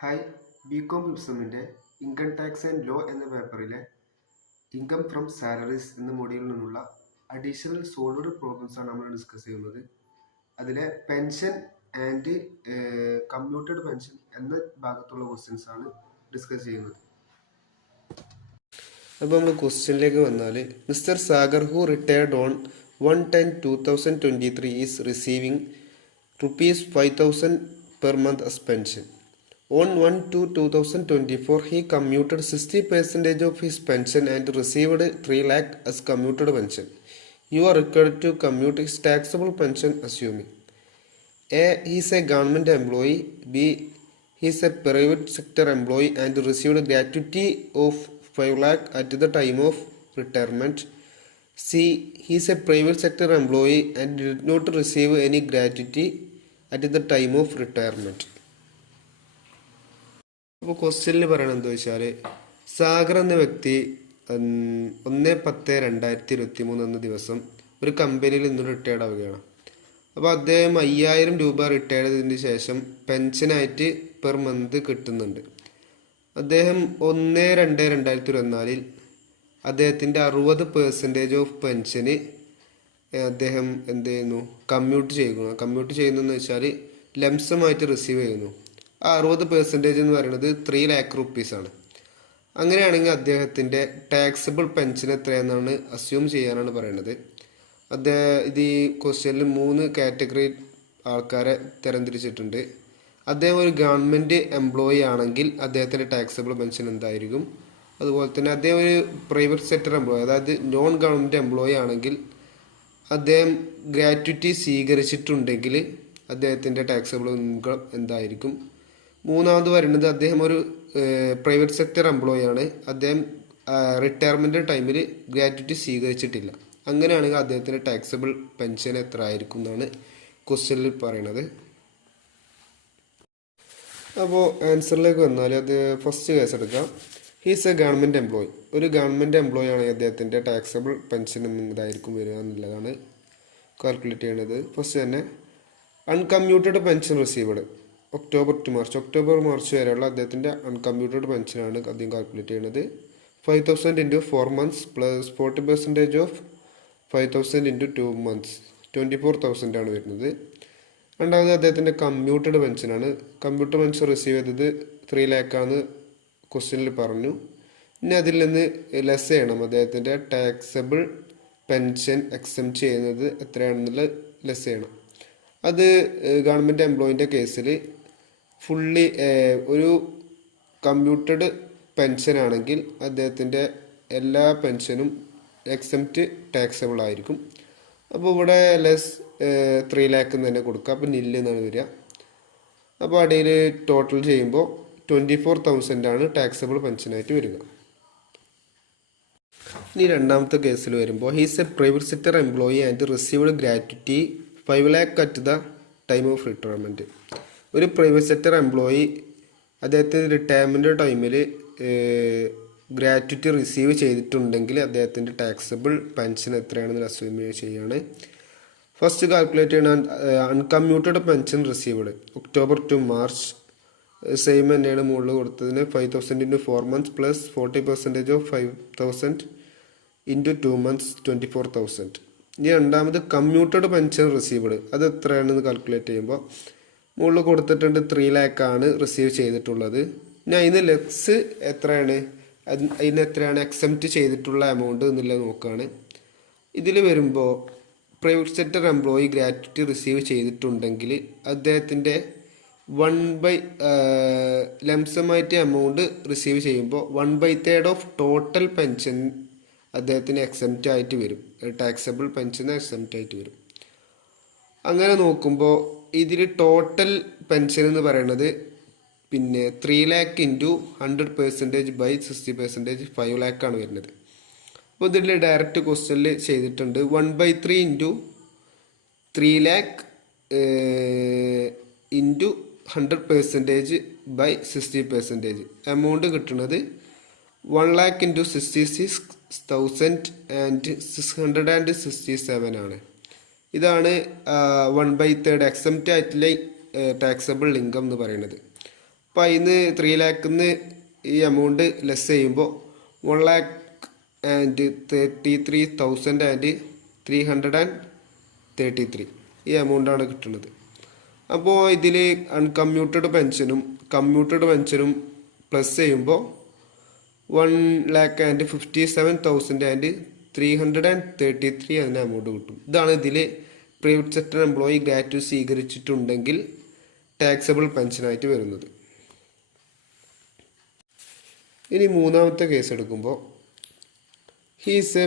Hi, BCom ഫിഫ്സമിൻ്റെ income tax and law എന്ന പേപ്പറിലെ ഇൻകം ഫ്രം സാലറീസ് എന്ന മൊഡ്യൂളിൽ നിന്നുള്ള അഡീഷണൽ സോൾവഡ് പ്രോബ്ലംസ് ആണ് നമ്മൾ ഡിസ്കസ് ചെയ്യുന്നത്. അതിലെ പെൻഷൻ ആൻഡ് കമ്മ്യൂട്ടഡ് പെൻഷൻ എന്ന ഭാഗത്തുള്ള ക്വസ്റ്റ്യൻസ് ആണ് ഡിസ്കസ് ചെയ്യുന്നത്. അപ്പോൾ നമ്മൾ ക്വസ്റ്റ്യനിലേക്ക് വന്നാൽ, mister Sagar who retired on 1/10/2023 is receiving ₹5,000 per month as pension. On 1/2/2024, he commuted 60% of his pension and received 3 lakh as commuted pension. You are required to commute his taxable pension assuming A. He is a government employee. B. He is a private sector employee and received gratuity of 5 lakh at the time of retirement. C. He is a private sector employee and did not receive any gratuity at the time of retirement. അപ്പോൾ ക്വസ്റ്റ്യനിൽ പറയണത് എന്താ വെച്ചാൽ, സാഗർ എന്ന വ്യക്തി 1/10/2023 എന്ന ദിവസം ഒരു കമ്പനിയിൽ നിന്ന് റിട്ടയർഡ് ആവുകയാണ്. അപ്പോൾ അദ്ദേഹം 5,000 രൂപ റിട്ടയർഡ് ചെയ്തതിന് ശേഷം പെൻഷനായിട്ട് പെർ മന്ത് കിട്ടുന്നുണ്ട്. അദ്ദേഹം 1/2/2024 അദ്ദേഹത്തിൻ്റെ 60% ഓഫ് പെൻഷന് അദ്ദേഹം എന്ത് ചെയ്യുന്നു, കമ്മ്യൂട്ട് ചെയ്യുന്നു വെച്ചാൽ ലംസമായിട്ട് റിസീവ് ചെയ്യുന്നു. ആ 60% എന്ന് പറയുന്നത് 3 lakh rupees ആണ്. അങ്ങനെയാണെങ്കിൽ അദ്ദേഹത്തിൻ്റെ ടാക്സബിൾ പെൻഷൻ എത്രയെന്നാണ് അസ്യൂം ചെയ്യാനാണ് പറയുന്നത്. ഇത് ഈ ക്വസ്റ്റ്യനിൽ 3 കാറ്റഗറി ആൾക്കാരെ തരംതിരിച്ചിട്ടുണ്ട്. അദ്ദേഹം ഒരു ഗവൺമെൻറ് എംപ്ലോയി ആണെങ്കിൽ അദ്ദേഹത്തിൻ്റെ ടാക്സബിൾ പെൻഷൻ എന്തായിരിക്കും, അതുപോലെ തന്നെ അദ്ദേഹം ഒരു പ്രൈവറ്റ് സെക്ടർ എംപ്ലോയി, അതായത് നോൺ ഗവൺമെൻറ് എംപ്ലോയി ആണെങ്കിൽ അദ്ദേഹം ഗ്രാറ്റുറ്റി സ്വീകരിച്ചിട്ടുണ്ടെങ്കിൽ അദ്ദേഹത്തിൻ്റെ ടാക്സബിൾ ഇൻകം എന്തായിരിക്കും. മൂന്നാമത് വരുന്നത്, അദ്ദേഹം ഒരു പ്രൈവറ്റ് സെക്ടർ എംപ്ലോയി ആണ്, അദ്ദേഹം റിട്ടയർമെൻറ്റ് ടൈമിൽ ഗ്രാറ്റുറ്റി സ്വീകരിച്ചിട്ടില്ല. അങ്ങനെയാണെങ്കിൽ അദ്ദേഹത്തിൻ്റെ ടാക്സബിൾ പെൻഷൻ എത്ര ആയിരിക്കും എന്നാണ് ക്വസ്റ്റ്യനിൽ പറയുന്നത്. അപ്പോൾ ആൻസറിലേക്ക് വന്നാൽ, അത് ഫസ്റ്റ് കേസ് എടുക്കാം. He's A government employee. ഒരു ഗവൺമെൻറ് എംപ്ലോയി ആണെങ്കിൽ അദ്ദേഹത്തിൻ്റെ ടാക്സബിൾ പെൻഷൻ എന്തായിരിക്കും വരിക എന്നുള്ളതാണ് കാൽക്കുലേറ്റ് ചെയ്യുന്നത്. ഫസ്റ്റ് തന്നെ അൺകമ്മ്യൂട്ടഡ് പെൻഷൻ റിസീവ്ഡ് ഒക്ടോബർ മാർച്ച് വരെയുള്ള അദ്ദേഹത്തിൻ്റെ അൺകമ്മ്യൂട്ടഡ് പെൻഷനാണ് അദ്ദേഹം കാൽക്കുലേറ്റ് ചെയ്യുന്നത്. 5,000 into 4 months plus 40% of 5,000 into 2 months 24,000 ആണ് വരുന്നത്. രണ്ടാമത് അദ്ദേഹത്തിൻ്റെ കമ്മ്യൂട്ടഡ് പെൻഷനാണ്. കമ്മ്യൂട്ടഡ് പെൻഷൻ റിസീവ് ചെയ്തത് 3 lakh ആണെന്ന് ക്വസ്റ്റ്യനിൽ പറഞ്ഞു. ഇനി അതിൽ നിന്ന് ലെസ് ചെയ്യണം. അദ്ദേഹത്തിൻ്റെ ടാക്സബിൾ പെൻഷൻ എക്സെംപ്റ്റ് ചെയ്യുന്നത് എത്രയാണെന്നുള്ള ലെസ് ചെയ്യണം. അത് ഗവൺമെൻറ് എംപ്ലോയിൻ്റെ കേസിൽ ഫുള്ളി ഒരു കമ്പ്യൂട്ടഡ് പെൻഷനാണെങ്കിൽ അദ്ദേഹത്തിൻ്റെ എല്ലാ പെൻഷനും എക്സെപ്റ്റ് ടാക്സബിൾ ആയിരിക്കും. അപ്പോൾ ഇവിടെ ലെസ് 3 lakh തന്നെ കൊടുക്കുക. അപ്പോൾ നില്ല് എന്നാണ് വരിക. അപ്പോൾ അടിയിൽ ടോട്ടൽ ചെയ്യുമ്പോൾ 24,000 ആണ് ടാക്സബിൾ പെൻഷനായിട്ട് വരിക. ഇനി രണ്ടാമത്തെ കേസിൽ വരുമ്പോൾ, he's a private sector employee and received gratuity 5 lakh at the time of retirement. ഒരു പ്രൈവറ്റ് സെക്ടർ എംപ്ലോയി അദ്ദേഹത്തിൻ്റെ റിട്ടയർമെൻറ്റ് ടൈമിൽ ഗ്രാറ്റുറ്റി റിസീവ് ചെയ്തിട്ടുണ്ടെങ്കിൽ അദ്ദേഹത്തിൻ്റെ ടാക്സബിൾ പെൻഷൻ എത്രയാണെന്ന് അസ്യൂം ചെയ്യുകയാണ്. ഫസ്റ്റ് കാൽക്കുലേറ്റ് ചെയ്യുന്ന uncommuted pension received October to March same തന്നെയാണ് മുകളിൽ കൊടുത്തതിന്. 5,000 into 4 months plus 40% of 5,000 into 2 months 24,000. ഇനി രണ്ടാമത് കമ്മ്യൂട്ടഡ് പെൻഷൻ റിസീവ്ഡ്, അത് എത്രയാണെന്ന് കാൽക്കുലേറ്റ് ചെയ്യുമ്പോൾ മുകളിൽ കൊടുത്തിട്ടുണ്ട് 3 lakh ആണ് റിസീവ് ചെയ്തിട്ടുള്ളത്. ഇനി അതിന് ലെസ് എത്രയാണ്, അതിന് എത്രയാണ് എക്സെപ്റ്റ് ചെയ്തിട്ടുള്ള എമൗണ്ട് എന്നുള്ളത് നോക്കുകയാണ്. ഇതിൽ വരുമ്പോൾ പ്രൈവറ്റ് സെക്ടർ എംപ്ലോയി ഗ്രാറ്റുറ്റി റിസീവ് ചെയ്തിട്ടുണ്ടെങ്കിൽ അദ്ദേഹത്തിൻ്റെ 1/3 ലംസമായിട്ട് എമൗണ്ട് റിസീവ് ചെയ്യുമ്പോൾ 1/3 ഓഫ് ടോട്ടൽ പെൻഷൻ അദ്ദേഹത്തിന് എക്സെപ്റ്റ് ആയിട്ട് വരും, ടാക്സബിൾ പെൻഷൻ എക്സെപ്റ്റ് ആയിട്ട് വരും. അങ്ങനെ നോക്കുമ്പോൾ ഇതിൽ ടോട്ടൽ പെൻഷൻ എന്ന് പറയുന്നത് 3 lakh into 100% by 60% 5 lakh ആണ് വരുന്നത്. അപ്പോൾ ഇതിൽ ഡയറക്റ്റ് ക്വസ്റ്റ്യനിൽ ചെയ്തിട്ടുണ്ട് 1/3 into 3 lakh into 100% by 60%. Amount കിട്ടുന്നത് 1 lakh into 66,667 ആണ്. ഇതാണ് 1/3 എക്സെപ്റ്റ് ആയിട്ടുള്ള ടാക്സബിൾ ഇൻകം എന്ന് പറയുന്നത്. അപ്പോൾ അതിന് 3 ലാക്കിന്ന് ഈ എമൗണ്ട് ലെസ് ചെയ്യുമ്പോൾ 1,33,333 ഈ എമൗണ്ടാണ് കിട്ടുന്നത്. അപ്പോൾ ഇതിൽ അൺകമ്മ്യൂട്ടഡ് പെൻഷനും കമ്മ്യൂട്ടഡ് പെൻഷനും പ്ലസ് ചെയ്യുമ്പോൾ 1,57,333 അതിന് എമൗണ്ട് കിട്ടും. ഇതാണ് ഇതിൽ പ്രൈവറ്റ് സെക്ടർ എംപ്ലോയി ഗ്രാറ്റുവിറ്റി സ്വീകരിച്ചിട്ടുണ്ടെങ്കിൽ ടാക്സബിൾ പെൻഷനായിട്ട് വരുന്നത്. ഇനി മൂന്നാമത്തെ കേസ് എടുക്കുമ്പോൾ ഹീസ് എ